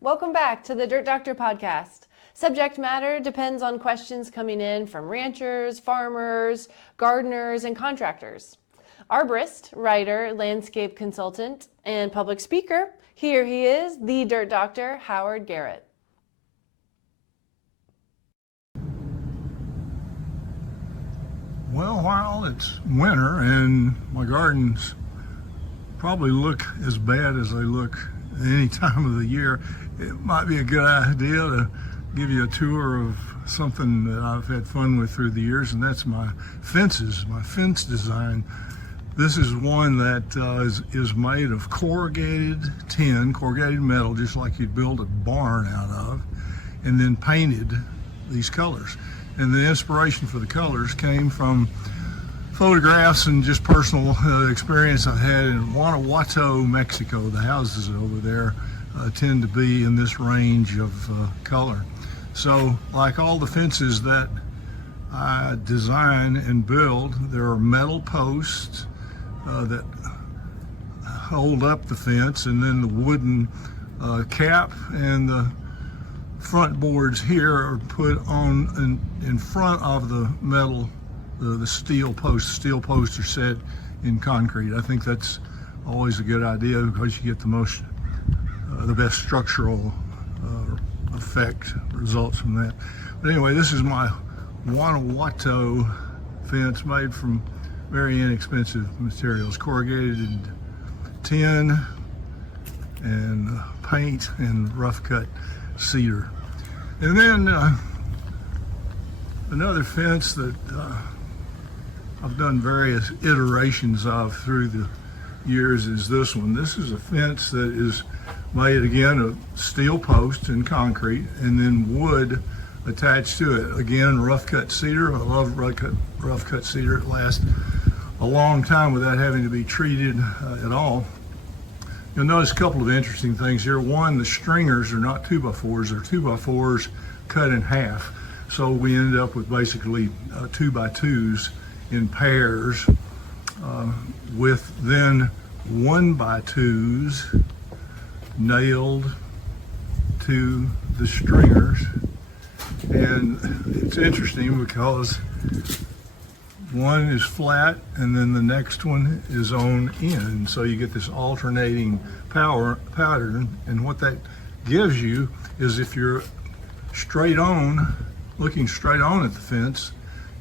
Welcome back to the Dirt Doctor podcast. Subject matter depends on questions coming in from ranchers, farmers, gardeners, and contractors. Arborist, writer, landscape consultant, and public speaker, here he is, the Dirt Doctor, Howard Garrett. Well, while it's winter and my gardens probably look as bad as they look any time of the year, it might be a good idea to give you a tour of something that I've had fun with through the years, and that's my fences, my fence design. This is one that is made of corrugated tin, corrugated metal, just like you'd build a barn out of, and then painted these colors. And the inspiration for the colors came from photographs and just personal experience I had in Guanajuato, Mexico. The houses over there tend to be in this range of color. So like all the fences that I design and build, there are metal posts that hold up the fence, and then the wooden cap and the front boards here are put on in front of the metal, the steel posts. Steel posts are set in concrete. I think that's always a good idea because you get the best structural effect results from that. But anyway, this is my Guanajuato fence made from very inexpensive materials, corrugated tin and paint and rough cut cedar. And then another fence that I've done various iterations of through the years is this one. This is a fence that is made again of steel posts and concrete, and then wood attached to it. Again, rough cut cedar. I love rough cut cedar. It lasts a long time without having to be treated at all. You'll notice a couple of interesting things here. One, the stringers are not 2x4s, they're 2x4s cut in half. So we ended up with basically 2x2s in pairs, with then 1x2s nailed to the stringers. And it's interesting because one is flat and then the next one is on end, so you get this alternating pattern. And what that gives you is, if you're straight on, looking straight on at the fence,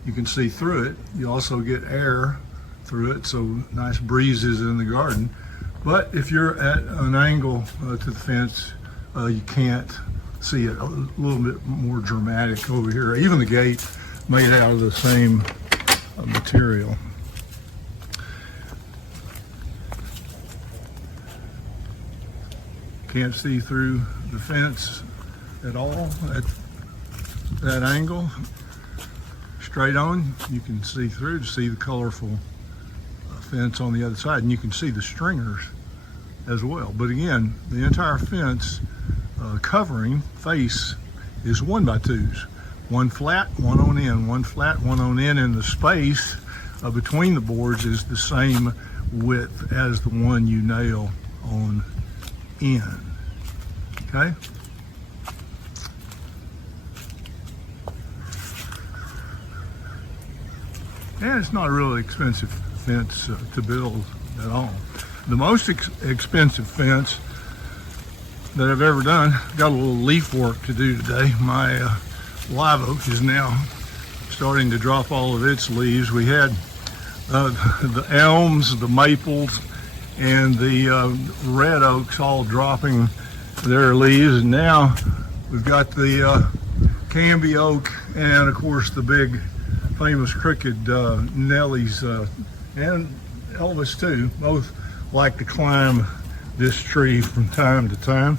you can see through it. You also get air through it, so nice breezes in the garden. But if you're at an angle to the fence, you can't see it. A little bit more dramatic over here. Even the gate made out of the same material. Can't see through the fence at all at that angle. Straight on, you can see through to see the colorful fence on the other side, and you can see the stringers as well. But again, the entire fence covering face is 1x2s. One flat, one on end, one flat, one on end, and the space between the boards is the same width as the one you nail on end. Okay? And it's not a really expensive fence to build at all. The most expensive fence that I've ever done, got a little leaf work to do today. My live oak is now starting to drop all of its leaves. We had the elms, the maples, and the red oaks all dropping their leaves, and now we've got the Canby oak and of course the big famous crooked Nellies and Elvis too. Both like to climb this tree from time to time,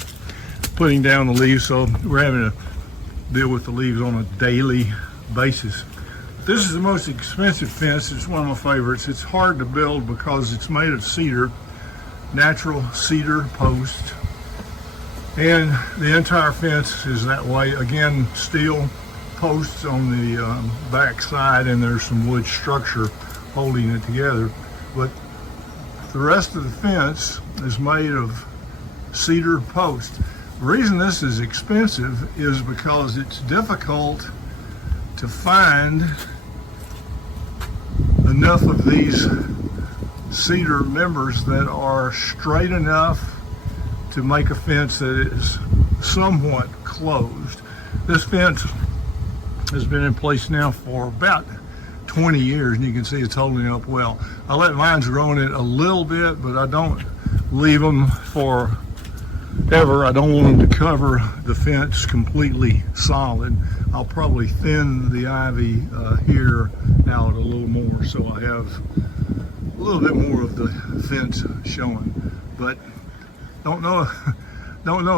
putting down the leaves, so we're having to deal with the leaves on a daily basis. This is the most expensive fence. It's one of my favorites. It's hard to build because it's made of cedar, natural cedar post, and the entire fence is that way. Again, steel posts on the back side, and there's some wood structure holding it together. But the rest of the fence is made of cedar post. The reason this is expensive is because it's difficult to find enough of these cedar members that are straight enough to make a fence that is somewhat closed. This fence has been in place now for about 20 years, and you can see it's holding up well. I let vines grow in it a little bit, but I don't leave them for ever. I don't want them to cover the fence completely solid. I'll probably thin the ivy here out a little more, so I have a little bit more of the fence showing. But don't know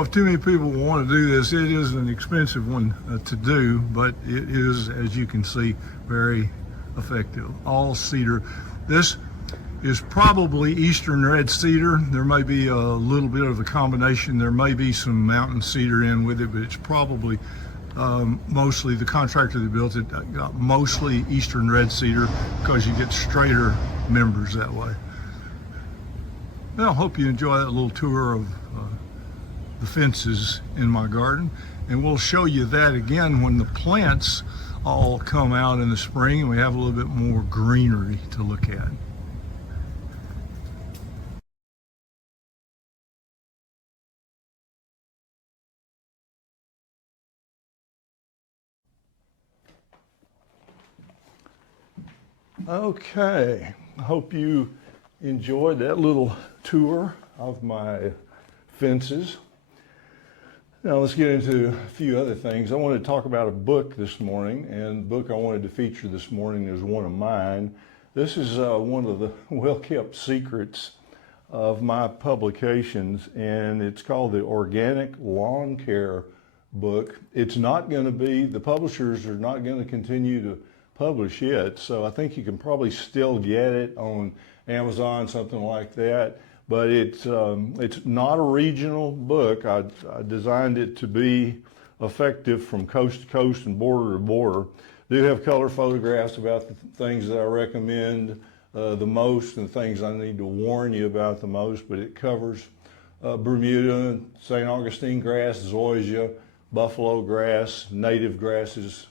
if too many people want to do this. It is an expensive one to do, but it is, as you can see, very effective. All cedar. This is probably eastern red cedar. There may be a little bit of a combination. There may be some mountain cedar in with it, but it's probably mostly, the contractor that built it got mostly eastern red cedar because you get straighter members that way. Well, I hope you enjoy that little tour of the fences in my garden, and we'll show you that again when the plants all come out in the spring and we have a little bit more greenery to look at. Okay, I hope you enjoyed that little tour of my fences. Now let's get into a few other things. I wanted to talk about a book this morning, and the book I wanted to feature this morning is one of mine. This is one of the well-kept secrets of my publications, and it's called the Organic Lawn Care book. It's not going to be, the publishers are not going to continue to publish it, so I think you can probably still get it on Amazon, something like that. But it's not a regional book. I designed it to be effective from coast to coast and border to border. Do have color photographs about the things that I recommend the most and things I need to warn you about the most, but it covers Bermuda, St. Augustine grass, zoysia, buffalo grass, native grasses,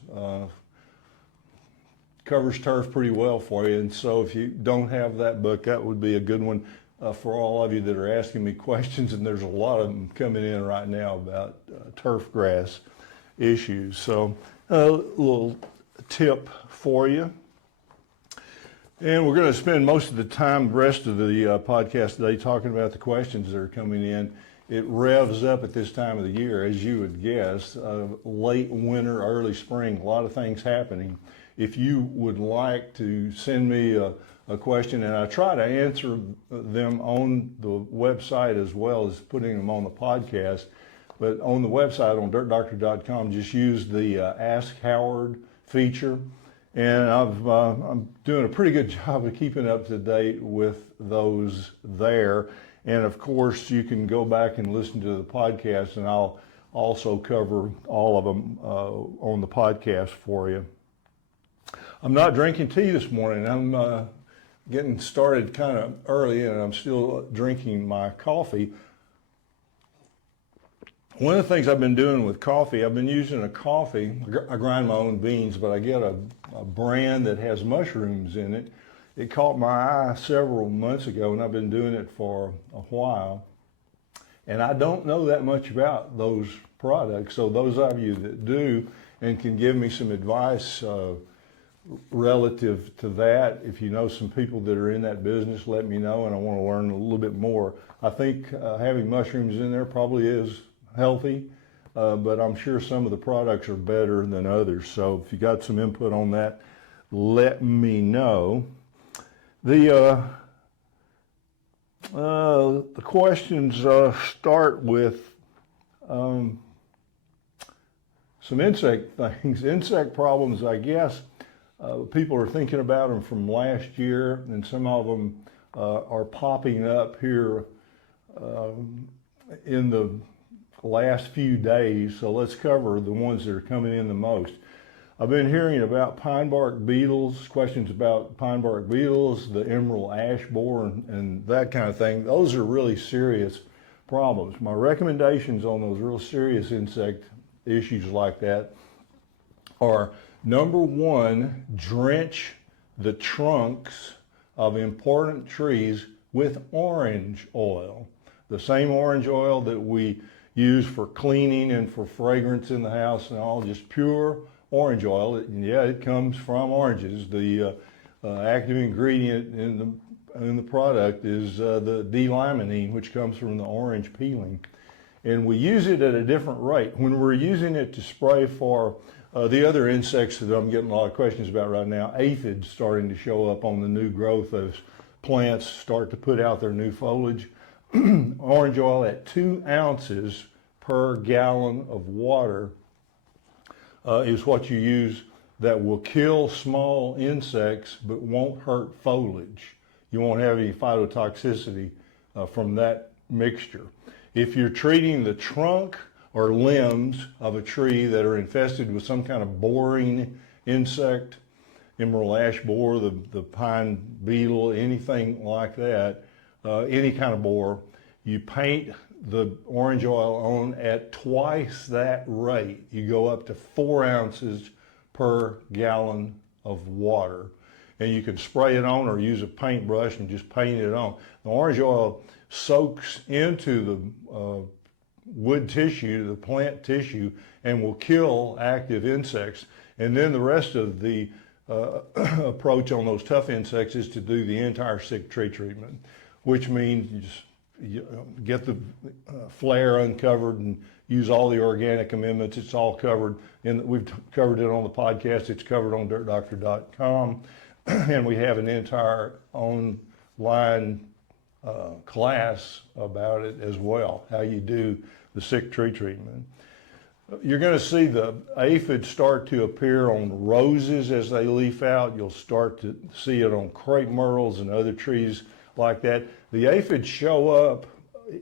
covers turf pretty well for you. And so if you don't have that book, that would be a good one for all of you that are asking me questions, and there's a lot of them coming in right now about turf grass issues. So a little tip for you. And we're going to spend most of the time, the rest of the podcast today, talking about the questions that are coming in. It revs up at this time of the year, as you would guess, late winter, early spring, a lot of things happening. If you would like to send me a question, and I try to answer them on the website as well as putting them on the podcast, but on the website on dirtdoctor.com, just use the Ask Howard feature, and I'm doing a pretty good job of keeping up to date with those there. And of course, you can go back and listen to the podcast, and I'll also cover all of them on the podcast for you. I'm not drinking tea this morning. I'm getting started kind of early, and I'm still drinking my coffee. One of the things I've been doing with coffee, I've been using a coffee. I grind my own beans, but I get a brand that has mushrooms in it. It caught my eye several months ago, and I've been doing it for a while. And I don't know that much about those products, so those of you that do and can give me some advice relative to that, if you know some people that are in that business, let me know, and I want to learn a little bit more. I think having mushrooms in there probably is healthy, but I'm sure some of the products are better than others. So if you got some input on that, let me know. The questions start with some insect things, insect problems, I guess. People are thinking about them from last year, and some of them are popping up here in the last few days. So let's cover the ones that are coming in the most. I've been hearing about pine bark beetles, questions about pine bark beetles, the emerald ash borer, and that kind of thing. Those are really serious problems. My recommendations on those real serious insect issues like that are, number one, drench the trunks of important trees with orange oil. The same orange oil that we use for cleaning and for fragrance in the house and all, just pure orange oil. It comes from oranges. The active ingredient in the product is the D-limonene, which comes from the orange peeling. And we use it at a different rate. When we're using it to spray for the other insects that I'm getting a lot of questions about right now, aphids starting to show up on the new growth as plants start to put out their new foliage. Orange oil at 2 ounces per gallon of water is what you use that will kill small insects but won't hurt foliage. You won't have any phytotoxicity from that mixture. If you're treating the trunk or limbs of a tree that are infested with some kind of boring insect, emerald ash borer, the pine beetle, anything like that, any kind of borer, you paint the orange oil on at twice that rate. You go up to 4 ounces per gallon of water. And you can spray it on or use a paintbrush and just paint it on. The orange oil soaks into the wood tissue, the plant tissue, and will kill active insects. And then the rest of the approach on those tough insects is to do the entire sick tree treatment, which means you get the flare uncovered and use all the organic amendments. It's all covered, and we've covered it on the podcast. It's covered on dirtdoctor.com, and we have an entire online class about it as well, how you do the sick tree treatment. You're going to see the aphids start to appear on roses as they leaf out. You'll start to see it on crepe myrtles and other trees like that. The aphids show up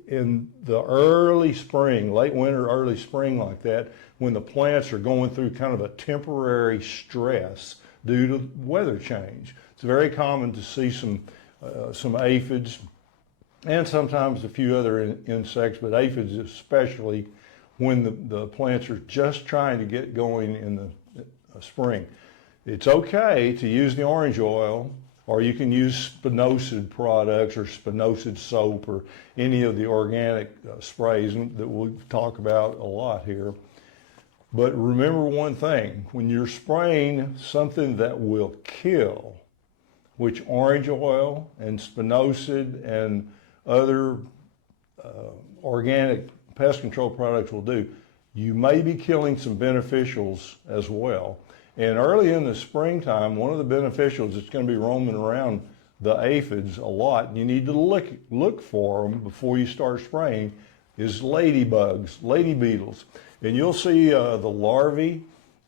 in the early spring, late winter, early spring like that, when the plants are going through kind of a temporary stress due to weather change. It's very common to see some aphids and sometimes a few other insects, but aphids especially, when the plants are just trying to get going in the spring. It's okay to use the orange oil, or you can use spinosad products or spinosad soap or any of the organic sprays that we'll talk about a lot here. But remember one thing, when you're spraying something that will kill, which orange oil and spinosad and other organic pest control products will do, you may be killing some beneficials as well. And early in the springtime, one of the beneficials that's going to be roaming around the aphids a lot, and you need to look for them before you start spraying, is ladybugs, lady beetles. And you'll see the larvae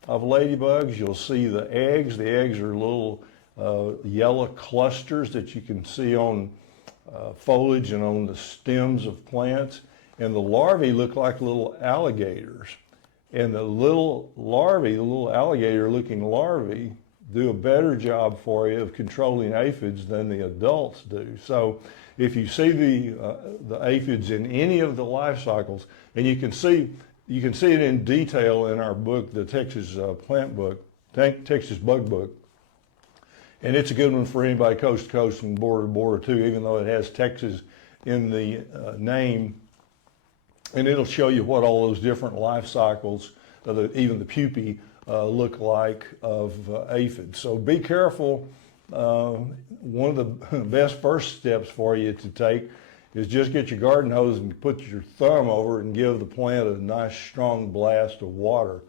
of ladybugs. You'll see the eggs. The eggs are little yellow clusters that you can see on foliage and on the stems of plants. And the larvae look like little alligators. And the little larvae, the little alligator-looking larvae, do a better job for you of controlling aphids than the adults do. So if you see the aphids in any of the life cycles, and you can see it in detail in our book, the Texas Plant Book, Texas Bug Book. And it's a good one for anybody coast to coast and border to border too, even though it has Texas in the name. And it'll show you what all those different life cycles, even the pupae, look like of aphids. So be careful. One of the best first steps for you to take is just get your garden hose and put your thumb over it and give the plant a nice strong blast of water.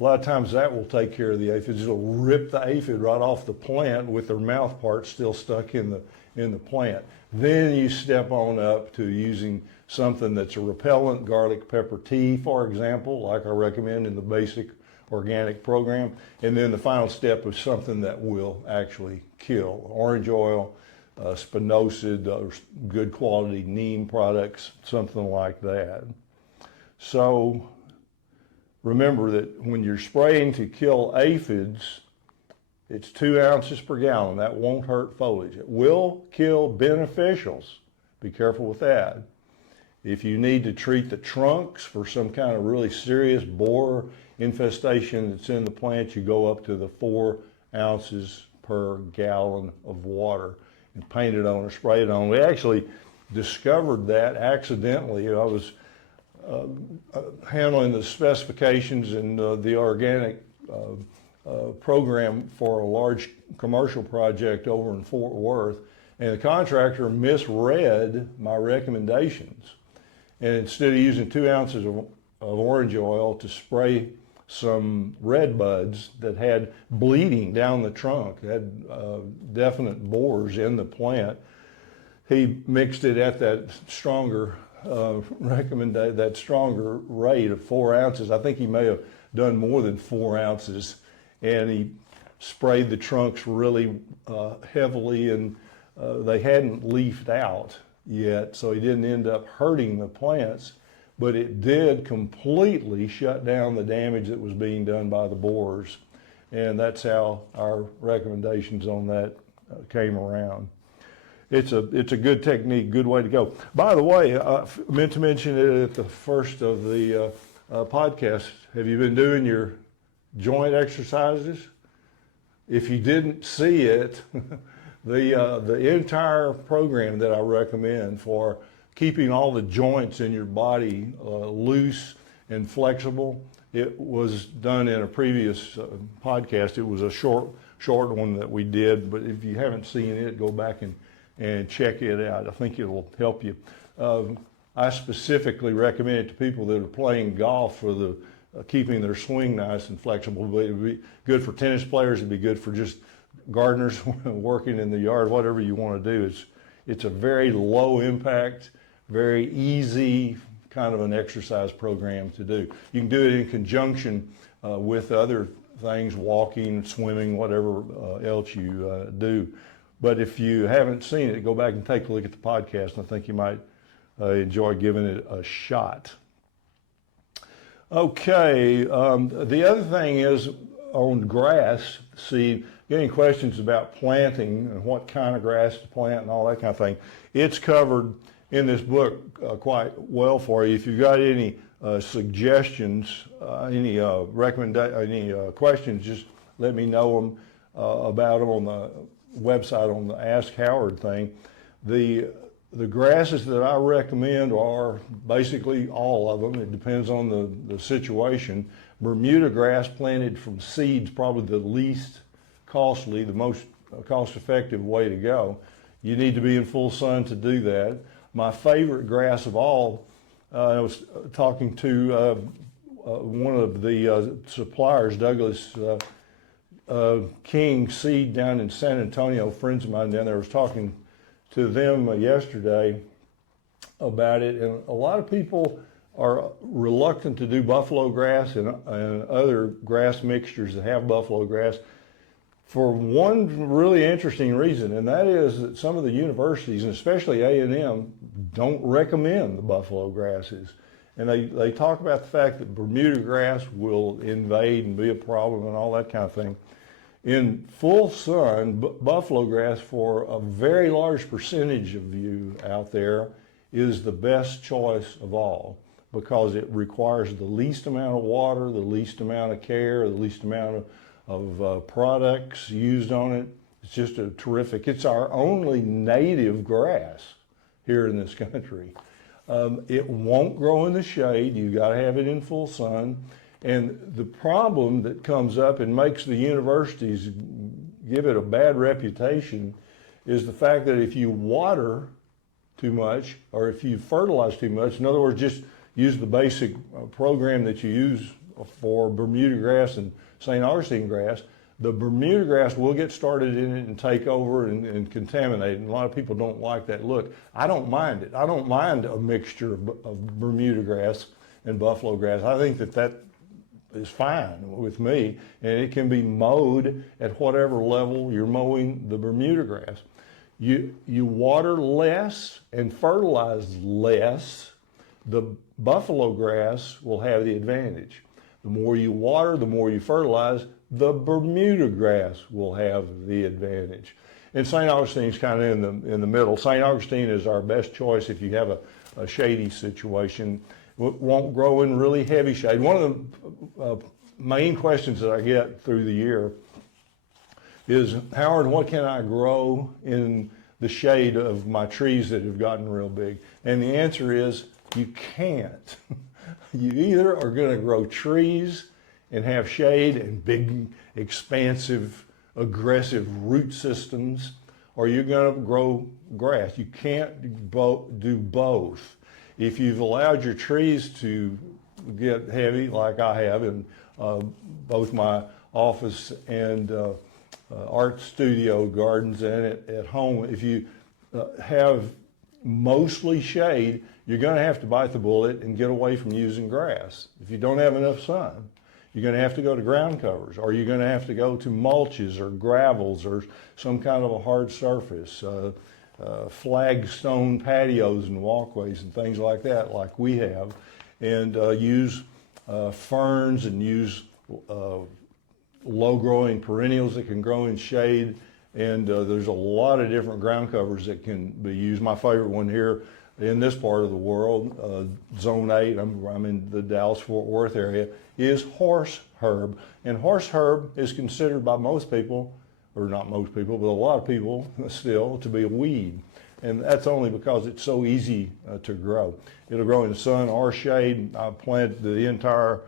A lot of times that will take care of the aphids. It'll rip the aphid right off the plant with their mouth parts still stuck in the plant. Then you step on up to using something that's a repellent, garlic pepper tea, for example, like I recommend in the basic organic program. And then the final step is something that will actually kill. Orange oil, spinosad, good quality neem products, something like that. So remember that when you're spraying to kill aphids, it's 2 ounces per gallon. That won't hurt foliage. It will kill beneficials. Be careful with that. If you need to treat the trunks for some kind of really serious borer infestation that's in the plant, you go up to the 4 ounces per gallon of water and paint it on or spray it on. We actually discovered that accidentally. I was handling the specifications and the organic program for a large commercial project over in Fort Worth, and the contractor misread my recommendations. And instead of using 2 ounces of orange oil to spray some red buds that had bleeding down the trunk, had definite borers in the plant, he mixed it at that stronger that stronger rate of 4 ounces. I think he may have done more than 4 ounces, and he sprayed the trunks really heavily, and they hadn't leafed out yet, so he didn't end up hurting the plants, but it did completely shut down the damage that was being done by the borers, and that's how our recommendations on that came around. It's a good technique, good way to go. By the way, I meant to mention it at the first of the podcast. Have you been doing your joint exercises? If you didn't see it, the entire program that I recommend for keeping all the joints in your body loose and flexible, it was done in a previous podcast. It was a short one that we did, but if you haven't seen it, go back and check it out. I think it'll help you. I specifically recommend it to people that are playing golf for the keeping their swing nice and flexible. But it'd be good for tennis players. It'd be good for just gardeners working in the yard, whatever you want to do. It's a very low impact, very easy kind of an exercise program to do. You can do it in conjunction with other things, walking, swimming, whatever else you do. But if you haven't seen it, go back and take a look at the podcast, and I think you might enjoy giving it a shot. Okay, the other thing is on grass seed, getting questions about planting and what kind of grass to plant and all that kind of thing. It's covered in this book quite well for you. If you've got any suggestions, any questions, just let me know them about them on the website on the Ask Howard thing. The grasses that I recommend are basically all of them. It depends on the situation. Bermuda grass planted from seeds, probably the least costly, the most cost-effective way to go. You need to be in full sun to do that. My favorite grass of all, I was talking to one of the suppliers, Douglas King Seed down in San Antonio, friends of mine down there. I was talking to them yesterday about it, and a lot of people are reluctant to do buffalo grass and other grass mixtures that have buffalo grass for one really interesting reason, and that is that some of the universities, and especially A&M, don't recommend the buffalo grasses. And they talk about the fact that Bermuda grass will invade and be a problem and all that kind of thing. In full sun, buffalo grass, for a very large percentage of you out there, is the best choice of all, because it requires the least amount of water, the least amount of care, the least amount of products used on it. It's just a terrific, it's our only native grass here in this country. It won't grow in the shade. You got to have it in full sun. And the problem that comes up and makes the universities give it a bad reputation is the fact that if you water too much, or if you fertilize too much, in other words, just use the basic program that you use for Bermuda grass and St. Augustine grass, the Bermuda grass will get started in it and take over and contaminate it. And a lot of people don't like that look. I don't mind it. I don't mind a mixture of Bermuda grass and buffalo grass. I think that is fine with me, and it can be mowed at whatever level you're mowing the Bermuda grass. You water less and fertilize less, the buffalo grass will have the advantage. The more you water, the more you fertilize, the Bermuda grass will have the advantage. And St. Augustine's kind of in the middle. St. Augustine is our best choice if you have a shady situation. Won't grow in really heavy shade. One of the main questions that I get through the year is, Howard, what can I grow in the shade of my trees that have gotten real big? And the answer is, you can't. You either are going to grow trees and have shade and big, expansive, aggressive root systems, or you're going to grow grass. You can't do both. If you've allowed your trees to get heavy, like I have in both my office and art studio gardens and at home, if you have mostly shade, you're going to have to bite the bullet and get away from using grass. If you don't have enough sun, you're going to have to go to ground covers, or you're going to have to go to mulches or gravels or some kind of a hard surface, flagstone patios and walkways and things like that, like we have, and use ferns and use low-growing perennials that can grow in shade. And there's a lot of different ground covers that can be used. My favorite one here in this part of the world, Zone 8, I'm in the Dallas-Fort Worth area, is horse herb. And horse herb is considered by most people, or not most people, but a lot of people still, to be a weed. And that's only because it's so easy to grow. It'll grow in the sun or shade. I've planted the entire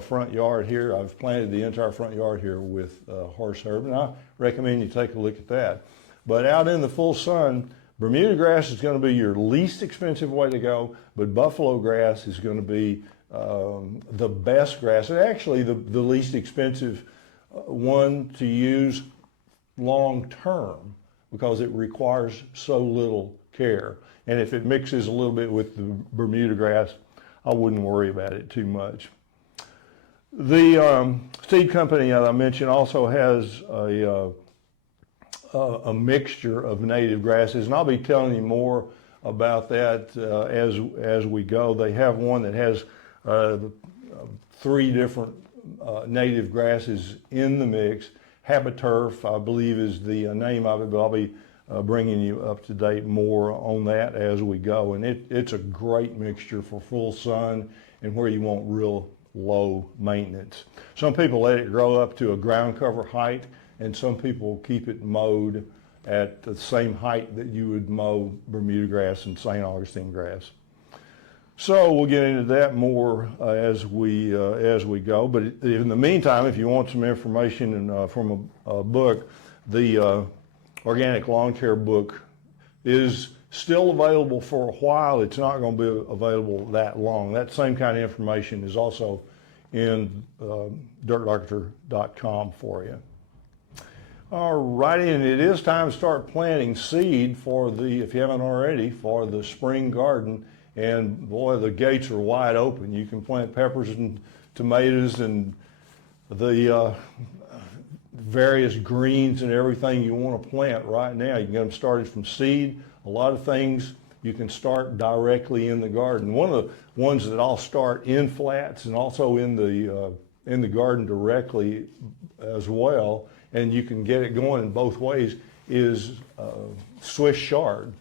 front yard here. I've planted the entire front yard here with horse herb, and I recommend you take a look at that. But out in the full sun, Bermuda grass is going to be your least expensive way to go, but buffalo grass is going to be the best grass, and actually the least expensive one to use long term, because it requires so little care. And if it mixes a little bit with the Bermuda grass, I wouldn't worry about it too much. The seed company that I mentioned also has a mixture of native grasses, and I'll be telling you more about that as we go. They have one that has 3 different native grasses in the mix. Habiturf, I believe, is the name of it, but I'll be bringing you up to date more on that as we go. And it's a great mixture for full sun and where you want real low maintenance. Some people let it grow up to a ground cover height, and some people keep it mowed at the same height that you would mow Bermuda grass and St. Augustine grass. So we'll get into that more as we go. But in the meantime, if you want some information from a book, the Organic Lawn Care book is still available for a while. It's not going to be available that long. That same kind of information is also in dirtdoctor.com for you. All righty, and it is time to start planting seed for if you haven't already, for the spring garden. And boy, the gates are wide open. You can plant peppers and tomatoes and the various greens and everything you want to plant right now. You can get them started from seed. A lot of things you can start directly in the garden. One of the ones that I'll start in flats and also in the garden directly as well, and you can get it going in both ways, is Swiss chard.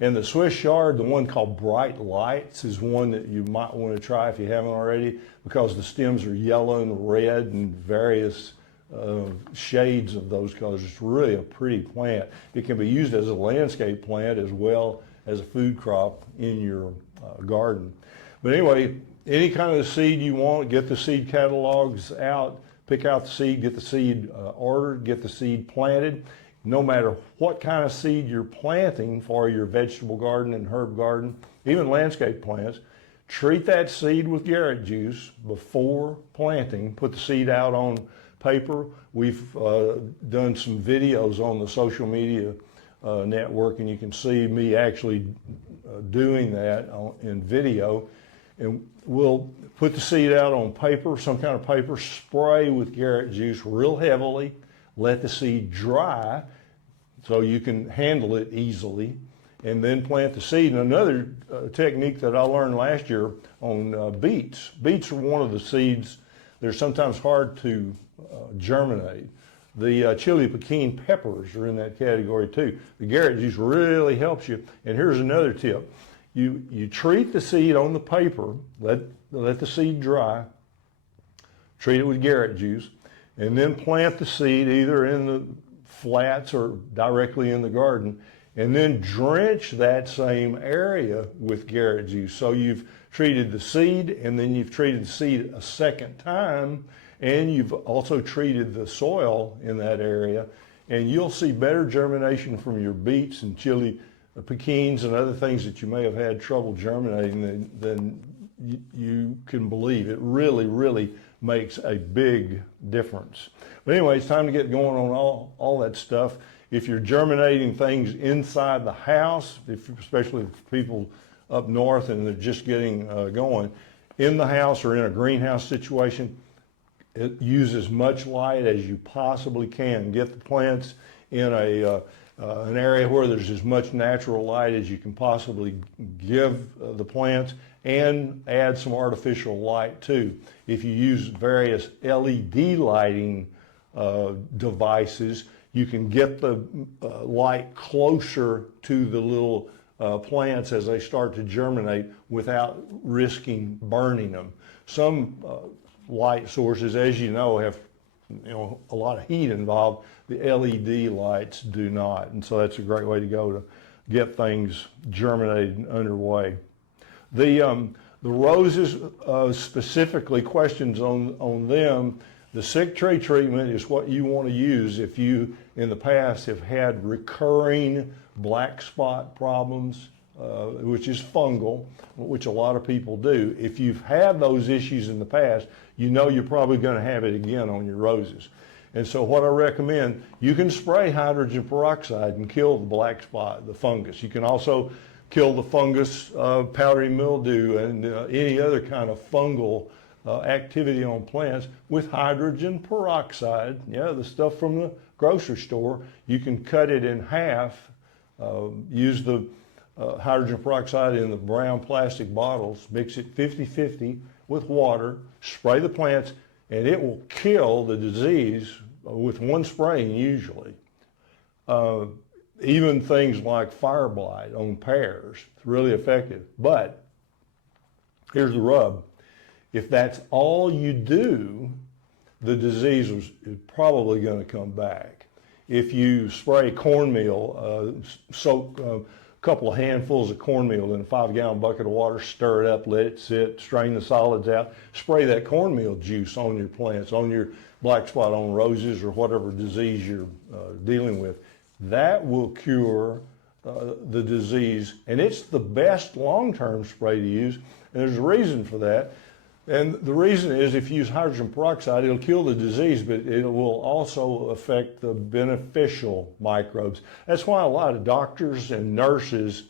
And the Swiss chard, the one called Bright Lights, is one that you might want to try if you haven't already, because the stems are yellow and red and various shades of those colors. It's really a pretty plant. It can be used as a landscape plant as well as a food crop in your garden. But anyway, any kind of seed you want, get the seed catalogs out, pick out the seed, get the seed ordered, get the seed planted. No matter what kind of seed you're planting for your vegetable garden and herb garden, even landscape plants, treat that seed with Garrett Juice before planting. Put the seed out on paper. We've done some videos on the social media network, and you can see me actually doing that in video. And we'll put the seed out on paper, some kind of paper, spray with Garrett Juice real heavily, let the seed dry so you can handle it easily, and then plant the seed. And another technique that I learned last year on beets. Beets are one of the seeds that are sometimes hard to germinate. The chili pekin peppers are in that category too. The Garrett Juice really helps you. And here's another tip. You treat the seed on the paper, let the seed dry, treat it with Garrett Juice, and then plant the seed either in the flats or directly in the garden, and then drench that same area with Garrett Juice. So you've treated the seed, and then you've treated the seed a second time, and you've also treated the soil in that area, and you'll see better germination from your beets and chili pekins and other things that you may have had trouble germinating than you can believe. It really, really makes a big difference. But anyway, it's time to get going on all that stuff. If you're germinating things inside the house, especially for people up north and they're just getting going, in the house or in a greenhouse situation, it uses as much light as you possibly can. Get the plants in an area where there's as much natural light as you can possibly give the plants, and add some artificial light too. If you use various LED lighting devices, you can get the light closer to the little plants as they start to germinate without risking burning them. Some light sources, as you know, have a lot of heat involved. The LED lights do not, and so that's a great way to go to get things germinated and underway. The roses, specifically questions on them. The sick tree treatment is what you want to use if you in the past have had recurring black spot problems, which is fungal, which a lot of people do. If you've had those issues in the past, you know you're probably going to have it again on your roses. And so what I recommend, you can spray hydrogen peroxide and kill the black spot, the fungus. You can also kill the fungus, powdery mildew, and any other kind of fungal activity on plants with hydrogen peroxide. Yeah, the stuff from the grocery store. You can cut it in half, use the hydrogen peroxide in the brown plastic bottles, mix it 50-50 with water, spray the plants, and it will kill the disease with one spraying usually. Even things like fire blight on pears, it's really effective. But here's the rub. If that's all you do, the disease is probably going to come back. If you spray cornmeal, soak a couple of handfuls of cornmeal in a 5-gallon bucket of water, stir it up, let it sit, strain the solids out, spray that cornmeal juice on your plants, on your black spot on roses or whatever disease you're dealing with. That will cure the disease, and it's the best long-term spray to use, and there's a reason for that. And the reason is if you use hydrogen peroxide, it'll kill the disease, but it will also affect the beneficial microbes. That's why a lot of doctors and nurses,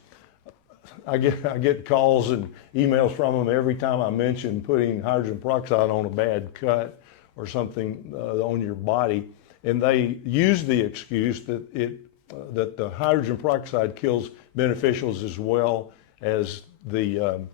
I get calls and emails from them every time I mention putting hydrogen peroxide on a bad cut or something on your body, and they use the excuse that that the hydrogen peroxide kills beneficials as well as the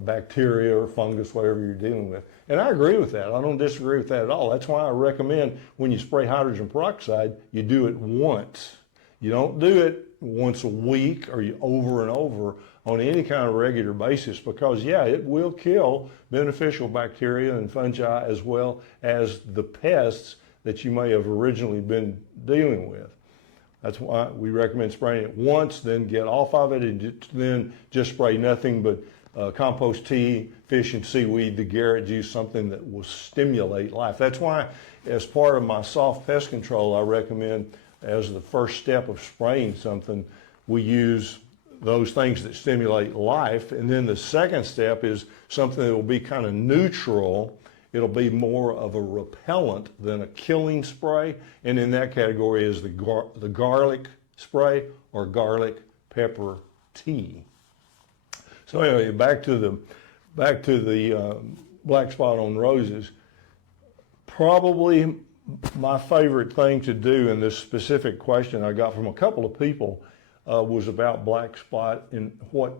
bacteria or fungus, whatever you're dealing with. And I agree with that. I don't disagree with that at all. That's why I recommend when you spray hydrogen peroxide, you do it once. You don't do it once a week or you over and over on any kind of regular basis, because yeah, it will kill beneficial bacteria and fungi as well as the pests that you may have originally been dealing with. That's why we recommend spraying it once, then get off of it, and then just spray nothing but compost tea, fish and seaweed, the Garrett Juice, something that will stimulate life. That's why as part of my soft pest control, I recommend as the first step of spraying something, we use those things that stimulate life. And then the second step is something that will be kind of neutral. It'll be more of a repellent than a killing spray. And in that category is the garlic spray or garlic pepper tea. So anyway, back to the black spot on roses. Probably my favorite thing to do in this specific question I got from a couple of people was about black spot and what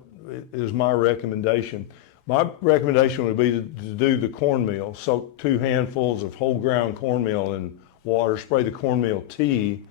is my recommendation. My recommendation would be to do the cornmeal. Soak 2 handfuls of whole ground cornmeal in water, spray the cornmeal tea,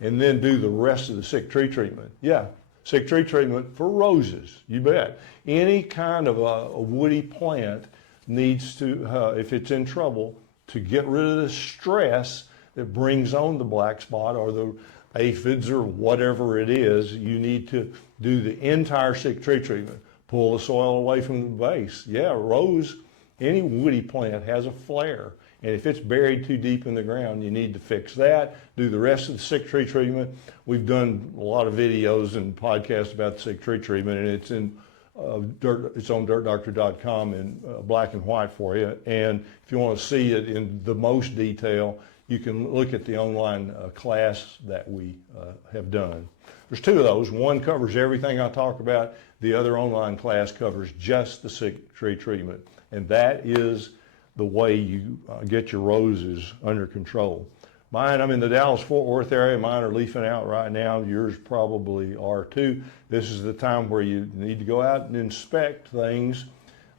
and then do the rest of the sick tree treatment. Yeah, sick tree treatment for roses, you bet. Any kind of a woody plant needs to, if it's in trouble, to get rid of the stress that brings on the black spot or the aphids or whatever it is, you need to do the entire sick tree treatment. Pull the soil away from the base. Yeah, rose, any woody plant has a flare. And if it's buried too deep in the ground, you need to fix that, do the rest of the sick tree treatment. We've done a lot of videos and podcasts about the sick tree treatment, and it's in it's on dirtdoctor.com in black and white for you. And if you want to see it in the most detail, you can look at the online class that we have done. There's two of those. One covers everything I talk about. The other online class covers just the sick tree treatment. And that is the way you get your roses under control. Mine, I'm in the Dallas-Fort Worth area. Mine are leafing out right now. Yours probably are too. This is the time where you need to go out and inspect things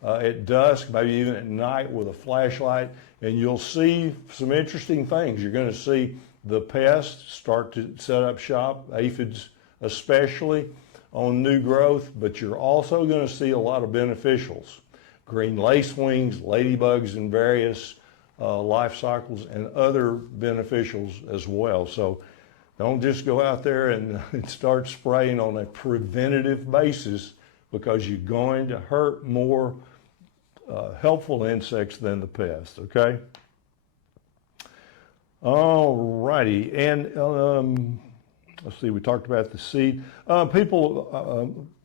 at dusk, maybe even at night with a flashlight, and you'll see some interesting things. You're going to see the pests start to set up shop, aphids especially on new growth, but you're also going to see a lot of beneficials. Green lacewings, ladybugs in various life cycles, and other beneficials as well. So don't just go out there and start spraying on a preventative basis, because you're going to hurt more helpful insects than the pests, okay? All righty, and let's see, we talked about the seed.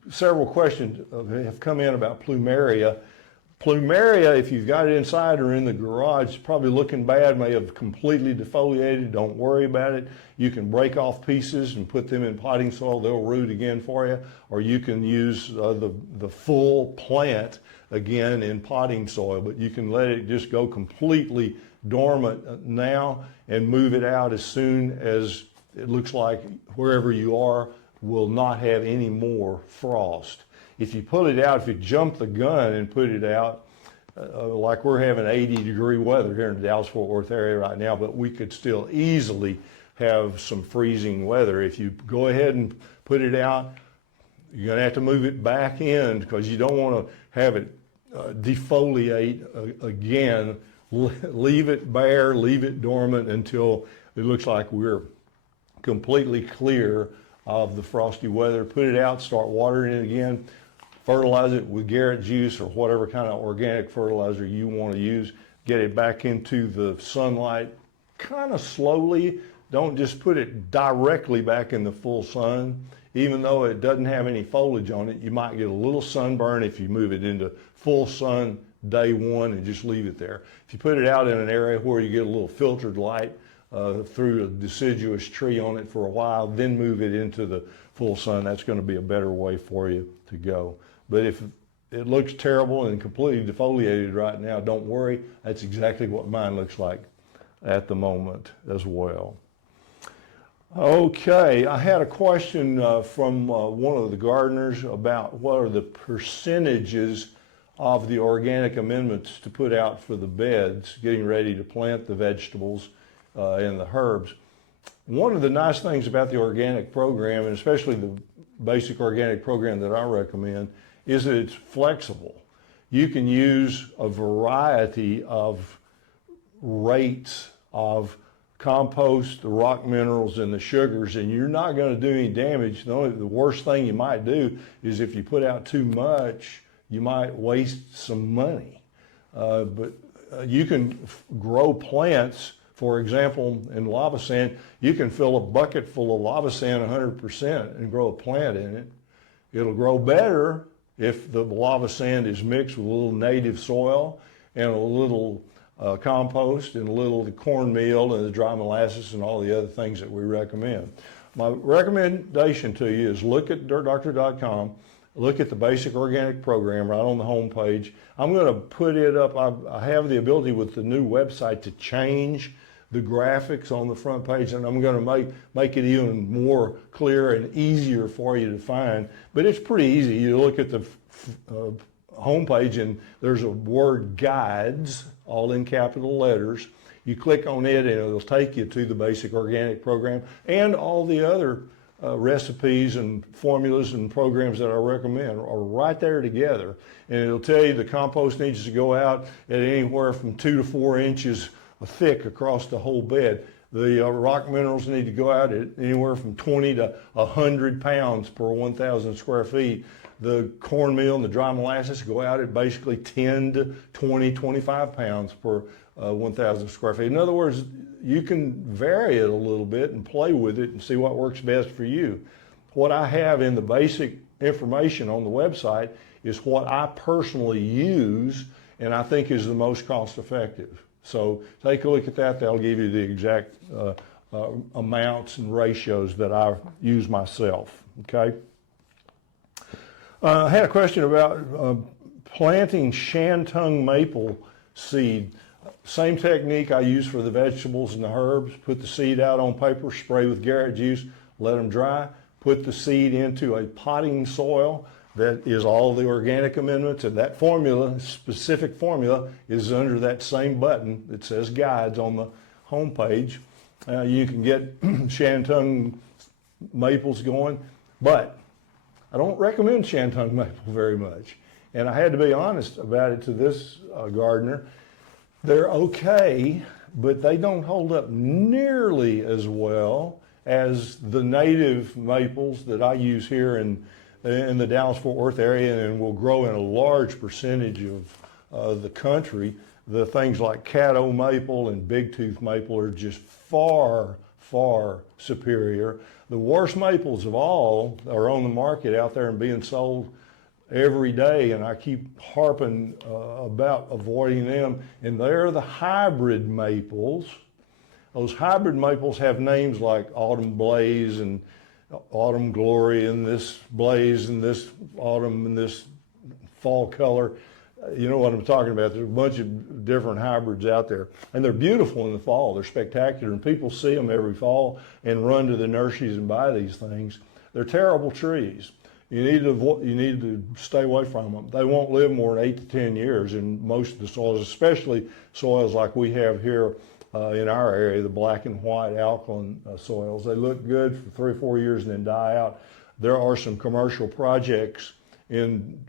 Several questions have come in about Plumeria. Plumeria, if you've got it inside or in the garage, it's probably looking bad, may have completely defoliated. Don't worry about it. You can break off pieces and put them in potting soil. They'll root again for you. Or you can use the full plant again in potting soil, but you can let it just go completely dormant now and move it out as soon as it looks like wherever you are will not have any more frost. If you put it out, if you jump the gun and put it out, like we're having 80-degree weather here in the Dallas-Fort Worth area right now, but we could still easily have some freezing weather. If you go ahead and put it out, you're going to have to move it back in, because you don't want to have it defoliate again. Leave it bare, leave it dormant until it looks like we're completely clear of the frosty weather. Put it out, start watering it again. Fertilize it with Garrett Juice or whatever kind of organic fertilizer you want to use. Get it back into the sunlight kind of slowly. Don't just put it directly back in the full sun. Even though it doesn't have any foliage on it, you might get a little sunburn if you move it into full sun day one and just leave it there. If you put it out in an area where you get a little filtered light through a deciduous tree on it for a while, then move it into the full sun, that's going to be a better way for you to go. But if it looks terrible and completely defoliated right now, don't worry. That's exactly what mine looks like at the moment as well. Okay, I had a question from one of the gardeners about what are the percentages of the organic amendments to put out for the beds, getting ready to plant the vegetables and the herbs. One of the nice things about the organic program, and especially the basic organic program that I recommend, is that it's flexible. You can use a variety of rates of compost, the rock minerals, and the sugars, and you're not going to do any damage. The worst thing you might do is if you put out too much, you might waste some money. But you can grow plants. For example, in lava sand, you can fill a bucket full of lava sand 100% and grow a plant in it. It'll grow better if the lava sand is mixed with a little native soil and a little compost and a little of the cornmeal and the dry molasses and all the other things that we recommend. My recommendation to you is look at dirtdoctor.com, look at the basic organic program right on the home page. I'm going to put it up. I have the ability with the new website to change the graphics on the front page, and I'm going to make it even more clear and easier for you to find. But it's pretty easy. You look at the home page and there's a word guides, all in capital letters. You click on it and it'll take you to the basic organic program and all the other recipes and formulas and programs that I recommend are right there together. And it'll tell you the compost needs to go out at anywhere from 2 to 4 inches thick across the whole bed. The rock minerals need to go out at anywhere from 20 to 100 pounds per 1,000 square feet. The cornmeal and the dry molasses go out at basically 10 to 20, 25 pounds per 1,000 square feet. In other words, you can vary it a little bit and play with it and see what works best for you. What I have in the basic information on the website is what I personally use and I think is the most cost effective. So take a look at that. That'll give you the exact amounts and ratios that I use myself, okay? I had a question about planting Shantung maple seed. Same technique I use for the vegetables and the herbs. Put the seed out on paper, spray with Garrett Juice, let them dry, put the seed into a potting soil that is all the organic amendments, and that formula, specific formula, is under that same button that says guides on the home page. You can get Shantung maples going, but I don't recommend Shantung maple very much. And I had to be honest about it to this gardener. They're okay, but they don't hold up nearly as well as the native maples that I use here in the Dallas-Fort Worth area and will grow in a large percentage of the country. The things like Caddo maple and big tooth maple are just far, far superior. The worst maples of all are on the market out there and being sold every day, and I keep harping about avoiding them, and they're the hybrid maples. Those hybrid maples have names like Autumn Blaze and Autumn Glory and this Blaze and this Autumn and this Fall Color. You know what I'm talking about. There's a bunch of different hybrids out there, and they're beautiful in the fall. They're spectacular, and people see them every fall and run to the nurseries and buy these things. They're terrible trees. You need to stay away from them. They won't live more than 8 to 10 years in most of the soils, especially soils like we have here in our area, the black and white alkaline soils. They look good for 3 or 4 years and then die out. There are some commercial projects in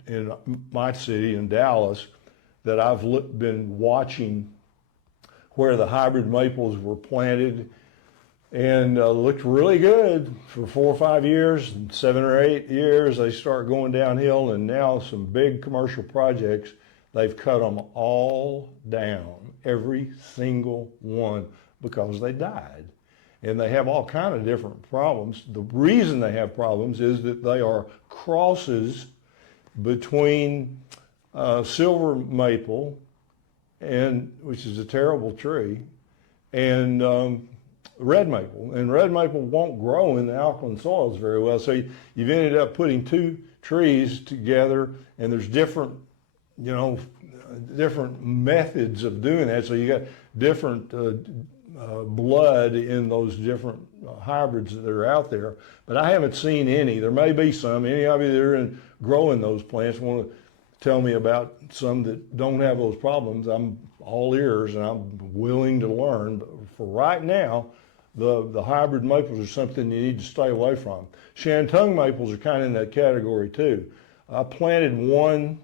my city, in Dallas, that I've been watching where the hybrid maples were planted and looked really good for 4 or 5 years, and 7 or 8 years they start going downhill, and now some big commercial projects, they've cut them all down, every single one, because they died. And they have all kinds of different problems. The reason they have problems is that they are crosses between silver maple, which is a terrible tree, and red maple. And red maple won't grow in the alkaline soils very well. So you've ended up putting 2 trees together, and there's different, different methods of doing that. So you got different blood in those different hybrids that are out there. But I haven't seen any. There may be some. Any of you that are growing those plants want to tell me about some that don't have those problems. I'm all ears and I'm willing to learn. But for right now, the hybrid maples are something you need to stay away from. Shantung maples are kind of in that category too. I planted one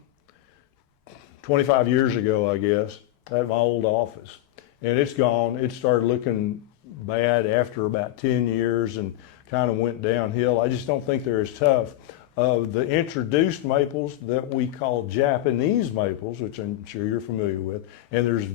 25 years ago, I guess, at my old office. And it's gone. It started looking bad after about 10 years and kind of went downhill. I just don't think they're as tough. The introduced maples that we call Japanese maples, which I'm sure you're familiar with, and there's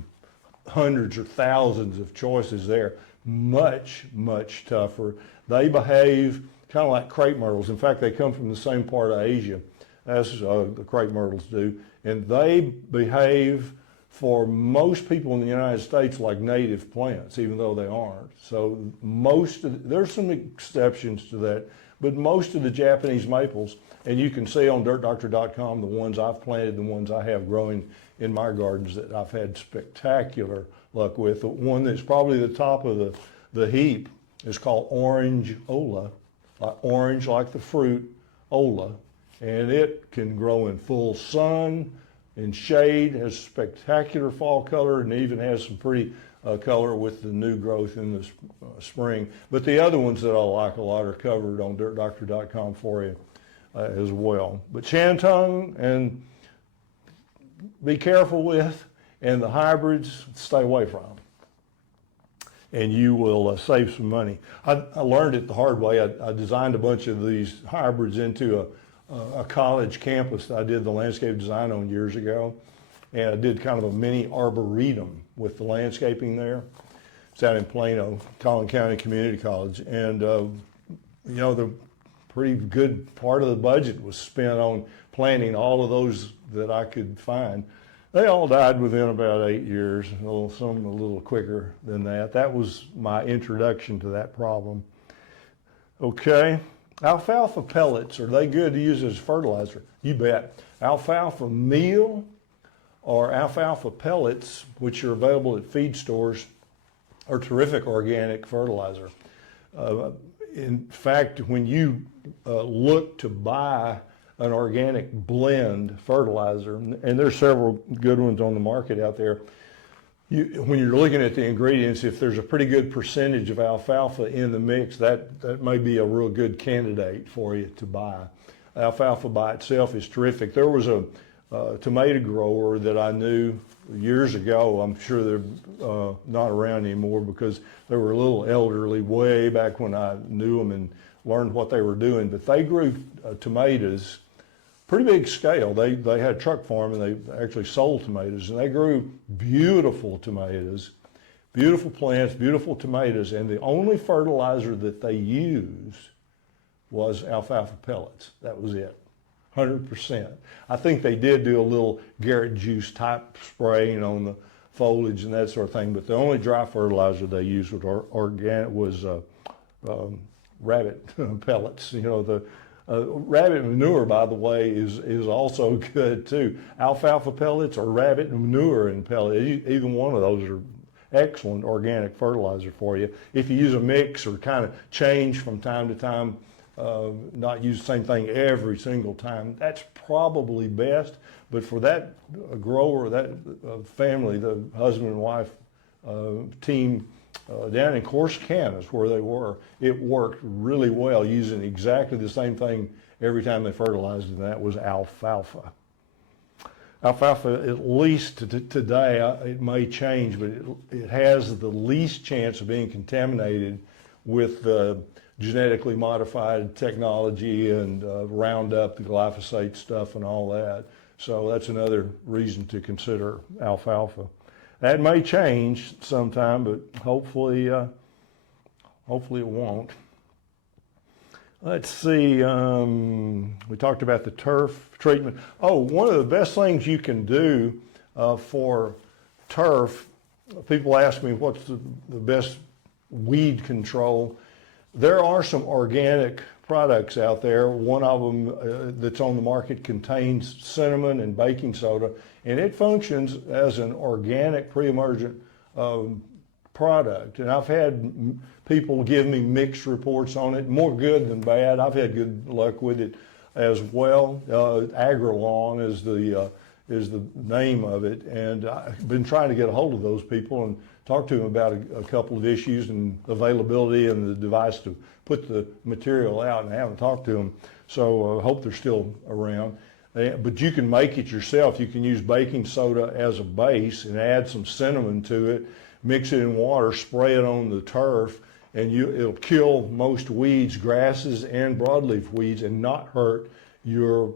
hundreds or thousands of choices there, much, much tougher. They behave kind of like crepe myrtles. In fact, they come from the same part of Asia as the crepe myrtles do, and they behave for most people in the United States like native plants, even though they aren't. So there's some exceptions to that, but most of the Japanese maples, and you can see on dirtdoctor.com the ones I've planted, the ones I have growing in my gardens that I've had spectacular luck with. The one that's probably the top of the heap is called Orange Ola, orange like the fruit, Ola, and it can grow in full sun, in shade, has spectacular fall color, and even has some pretty color with the new growth in the spring. But the other ones that I like a lot are covered on dirtdoctor.com for you as well. But Shantung, and be careful with, and the hybrids, stay away from. And you will save some money. I learned it the hard way. I designed a bunch of these hybrids into a college campus that I did the landscape design on years ago. And I did kind of a mini arboretum with the landscaping there. It's out in Plano, Collin County Community College. And, you know, the pretty good part of the budget was spent on planting all of those that I could find. They all died within about 8 years, some a little quicker than that. That was my introduction to that problem. Okay, alfalfa pellets, are they good to use as fertilizer? You bet. Alfalfa meal or alfalfa pellets, which are available at feed stores, are terrific organic fertilizer. In fact, when you look to buy an organic blend fertilizer, and there's several good ones on the market out there, when you're looking at the ingredients, if there's a pretty good percentage of alfalfa in the mix, that may be a real good candidate for you to buy. Alfalfa by itself is terrific. There was a tomato grower that I knew years ago. I'm sure they're not around anymore because they were a little elderly way back when I knew them and learned what they were doing. But they grew tomatoes, pretty big scale. They had a truck farm and they actually sold tomatoes, and they grew beautiful tomatoes, beautiful plants, beautiful tomatoes, and the only fertilizer that they used was alfalfa pellets. That was it, 100%. I think they did do a little Garrett Juice type spraying on the foliage and that sort of thing, but the only dry fertilizer they used was rabbit pellets. You know, the rabbit manure, by the way, is also good too. Alfalfa pellets or rabbit manure and pellets, either one of those are excellent organic fertilizer for you. If you use a mix or kind of change from time to time, not use the same thing every single time, that's probably best. But for that grower, that family, the husband and wife team down in Corsicana is where they were, it worked really well using exactly the same thing every time they fertilized, and that was alfalfa. Alfalfa, at least today, it may change, but it has the least chance of being contaminated with the genetically modified technology and Roundup, the glyphosate stuff and all that. So that's another reason to consider alfalfa. That may change sometime, but hopefully it won't. Let's see, we talked about the turf treatment. Oh, one of the best things you can do for turf, people ask me what's the best weed control. There are some organic products out there. One of them that's on the market contains cinnamon and baking soda, and it functions as an organic pre-emergent product. And I've had people give me mixed reports on it, more good than bad. I've had good luck with it as well. Agralawn is the name of it, and I've been trying to get a hold of those people and talk to them about a couple of issues and availability and the device to put the material out, and I haven't talked to them, so I hope they're still around. But you can make it yourself. You can use baking soda as a base and add some cinnamon to it, mix it in water, spray it on the turf, and it'll kill most weeds, grasses and broadleaf weeds, and not hurt your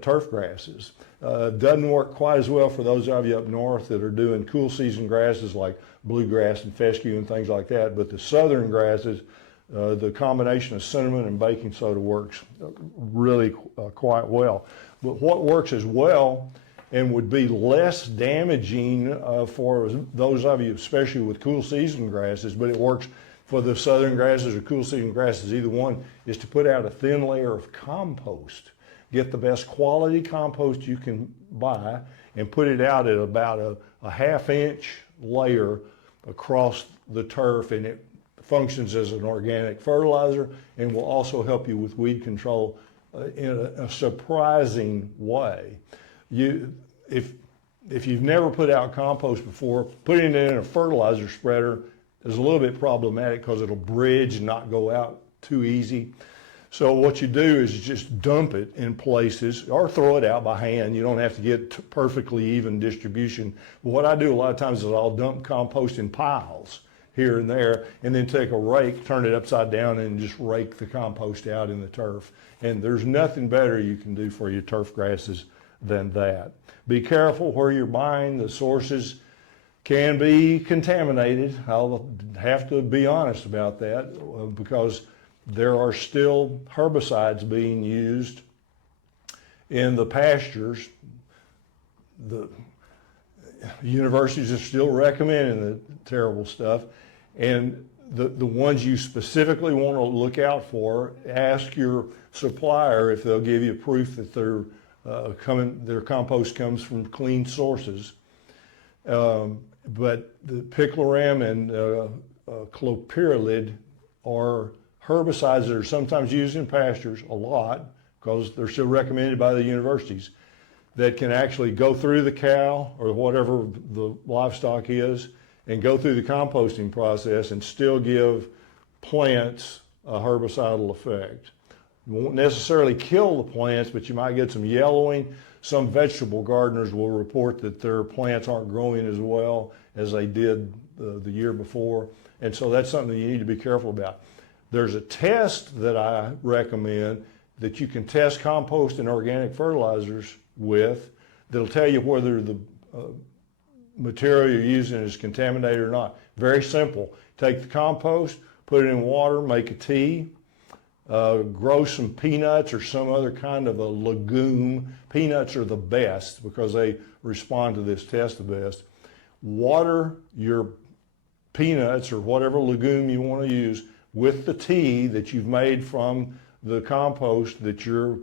turf grasses. Doesn't work quite as well for those of you up north that are doing cool season grasses like bluegrass and fescue and things like that, but the southern grasses, the combination of cinnamon and baking soda works really quite well. But what works as well and would be less damaging for those of you, especially with cool season grasses, but it works for the southern grasses or cool season grasses, either one, is to put out a thin layer of compost. Get the best quality compost you can buy and put it out at about a half-inch layer across the turf, and it functions as an organic fertilizer and will also help you with weed control in a surprising way. if you've never put out compost before, putting it in a fertilizer spreader is a little bit problematic because it'll bridge and not go out too easy. So what you do is just dump it in places or throw it out by hand. You don't have to get perfectly even distribution. But what I do a lot of times is I'll dump compost in piles here and there, and then take a rake, turn it upside down, and just rake the compost out in the turf. And there's nothing better you can do for your turf grasses than that. Be careful where you're buying. The sources can be contaminated. I'll have to be honest about that because there are still herbicides being used in the pastures. The universities are still recommending the terrible stuff. And the ones you specifically want to look out for, ask your supplier if they'll give you proof that their compost comes from clean sources. But the picloram and clopyralid are herbicides that are sometimes used in pastures a lot because they're still recommended by the universities that can actually go through the cow or whatever the livestock is and go through the composting process and still give plants a herbicidal effect. You won't necessarily kill the plants, but you might get some yellowing. Some vegetable gardeners will report that their plants aren't growing as well as they did the year before. And so that's something you need to be careful about. There's a test that I recommend that you can test compost and organic fertilizers with that'll tell you whether the material you're using is contaminated or not. Very simple. Take the compost, put it in water, make a tea, grow some peanuts or some other kind of a legume. Peanuts are the best because they respond to this test the best. Water your peanuts or whatever legume you want to use with the tea that you've made from the compost that you're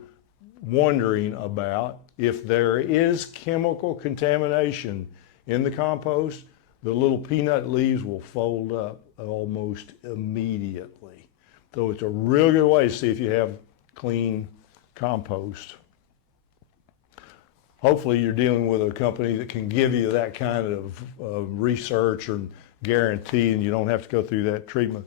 wondering about. If there is chemical contamination in the compost, the little peanut leaves will fold up almost immediately. So it's a real good way to see if you have clean compost. Hopefully you're dealing with a company that can give you that kind of research or guarantee, and you don't have to go through that treatment.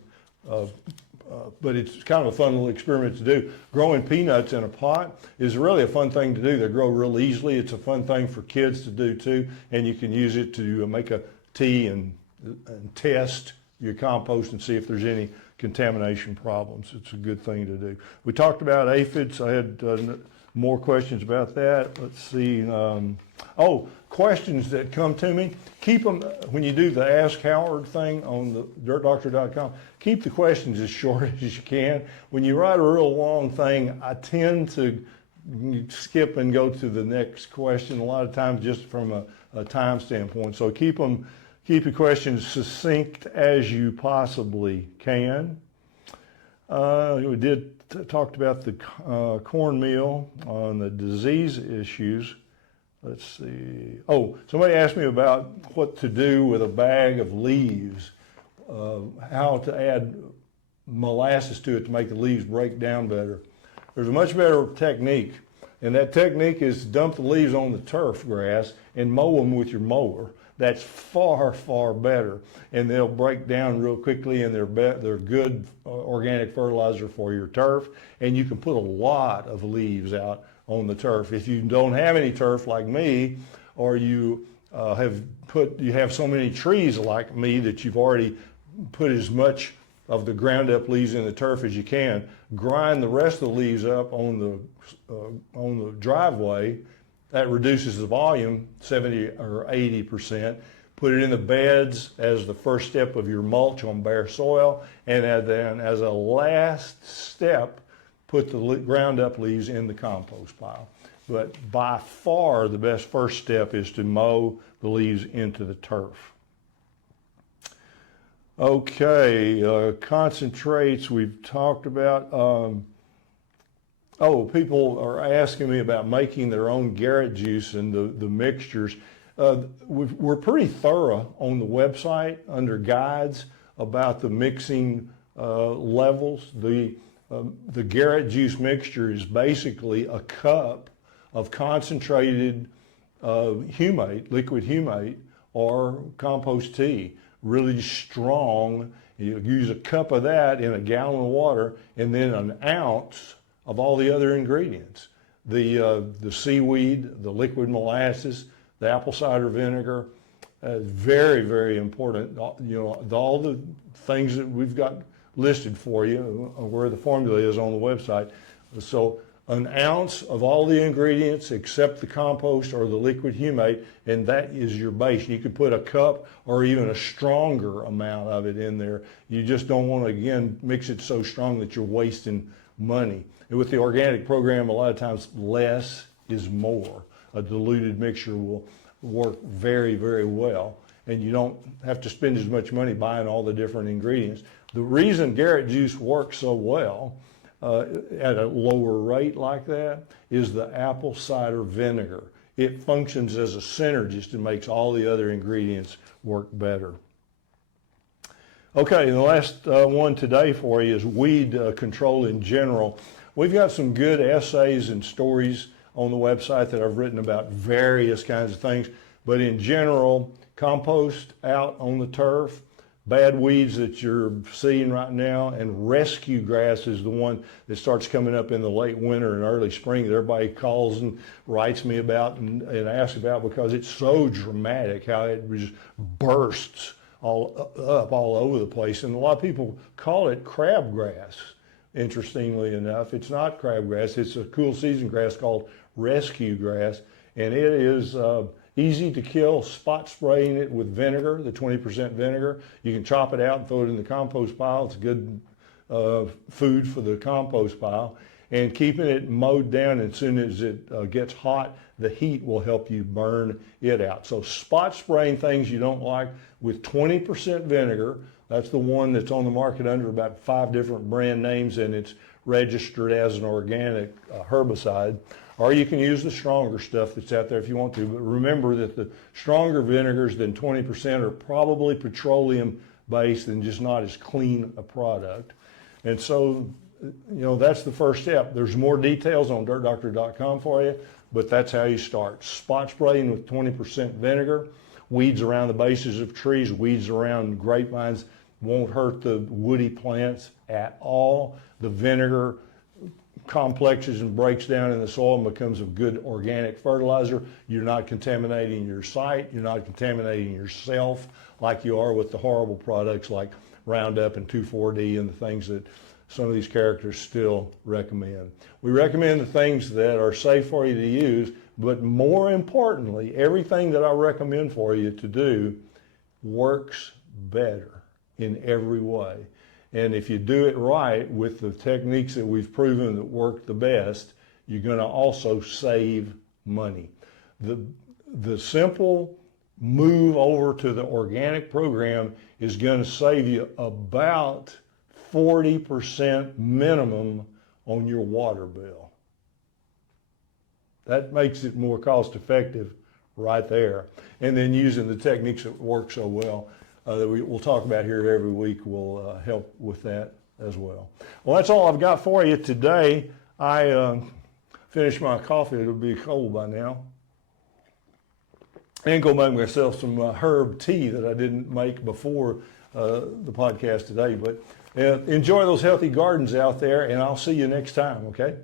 But it's kind of a fun little experiment to do. Growing peanuts in a pot is really a fun thing to do. They grow real easily. It's a fun thing for kids to do too, and you can use it to make a tea and test your compost and see if there's any contamination problems. It's a good thing to do. We talked about aphids. I had more questions about that. Let's see. Questions that come to me. Keep them, when you do the Ask Howard thing on the dirtdoctor.com, keep the questions as short as you can. When you write a real long thing, I tend to skip and go to the next question a lot of times just from a time standpoint. So keep your questions succinct as you possibly can. We did talked about the cornmeal on the disease issues. Let's see. Oh, somebody asked me about what to do with a bag of leaves, how to add molasses to it to make the leaves break down better. There's a much better technique, and that technique is to dump the leaves on the turf grass and mow them with your mower. That's far, far better, and they'll break down real quickly, and they're good organic fertilizer for your turf, and you can put a lot of leaves out on the turf. If you don't have any turf like me, or you have so many trees like me that you've already put as much of the ground up leaves in the turf as you can, grind the rest of the leaves up on the driveway. That reduces the volume 70 or 80%. Put it in the beds as the first step of your mulch on bare soil, and then as a last step, put the ground up leaves in the compost pile. But by far the best first step is to mow the leaves into the turf. Okay, concentrates we've talked about. People are asking me about making their own Garrett juice and the mixtures. We're pretty thorough on the website under guides about the mixing levels. The Garrett juice mixture is basically a cup of concentrated humate, liquid humate, or compost tea, really strong. You use a cup of that in a gallon of water, and then an ounce of all the other ingredients. The seaweed, the liquid molasses, the apple cider vinegar, very, very important. All the things that we've got listed for you, where the formula is on the website. So an ounce of all the ingredients except the compost or the liquid humate, and that is your base. You could put a cup or even a stronger amount of it in there. You just don't want to, again, mix it so strong that you're wasting money. And with the organic program, a lot of times less is more. A diluted mixture will work very, very well, and you don't have to spend as much money buying all the different ingredients. The reason Garrett Juice works so well at a lower rate like that is the apple cider vinegar. It functions as a synergist and makes all the other ingredients work better. Okay, and the last one today for you is weed control in general. We've got some good essays and stories on the website that I've written about various kinds of things, but in general, compost out on the turf, bad weeds that you're seeing right now, and rescue grass is the one that starts coming up in the late winter and early spring that everybody calls and writes me about and asks about, because it's so dramatic how it just bursts all over the place. And a lot of people call it crabgrass. Interestingly enough, it's not crabgrass. It's a cool season grass called rescue grass, and it is easy to kill, spot spraying it with vinegar, the 20% vinegar. You can chop it out and throw it in the compost pile. It's good food for the compost pile. And keeping it mowed down as soon as it gets hot, the heat will help you burn it out. So spot spraying things you don't like with 20% vinegar. That's the one that's on the market under about 5 different brand names, and it's registered as an organic herbicide. Or you can use the stronger stuff that's out there if you want to. But remember that the stronger vinegars than 20% are probably petroleum based and just not as clean a product. And so, that's the first step. There's more details on dirtdoctor.com for you, but that's how you start. Spot spraying with 20% vinegar. Weeds around the bases of trees, weeds around grapevines won't hurt the woody plants at all. The vinegar complexes and breaks down in the soil and becomes a good organic fertilizer. You're not contaminating your site. You're not contaminating yourself like you are with the horrible products like Roundup and 2,4-D and the things that some of these characters still recommend. We recommend the things that are safe for you to use, but more importantly, everything that I recommend for you to do works better in every way. And if you do it right with the techniques that we've proven that work the best, you're going to also save money. The simple move over to the organic program is going to save you about 40% minimum on your water bill. That makes it more cost effective right there. And then using the techniques that work so well that we'll talk about here every week will help with that as well. Well, that's all I've got for you today. I finished my coffee. It'll be cold by now. And go make myself some herb tea that I didn't make before the podcast today. But enjoy those healthy gardens out there, and I'll see you next time, okay?